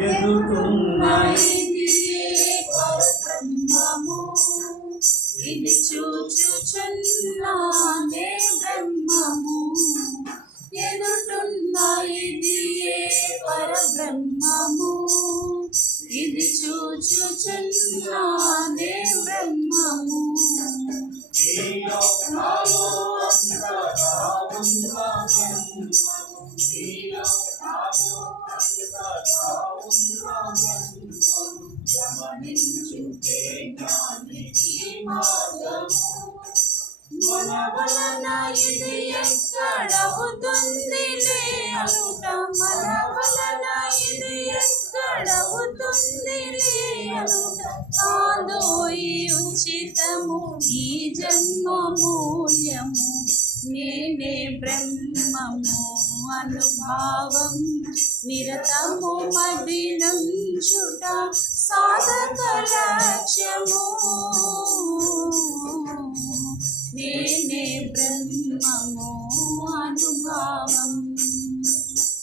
ఎదుగుతున్నాయి పరబ్రహ్మము ఇది చూచుచున్నానే బ్రహ్మము ఎదుగుతున్నాయి పరబ్రహ్మము ఇది చూచుచున్నానే బ్రహ్మము మన వలన ఇది ఎక్కడవుతుందిలే అనుట మన వలన ఇది ఎక్కడవుతుందిలే అనుట కాదో ఈ ఉచితము ఈ జన్మ మూల్యము నేనే బ్రహ్మము అనుభావం నిరతము మదినంచుట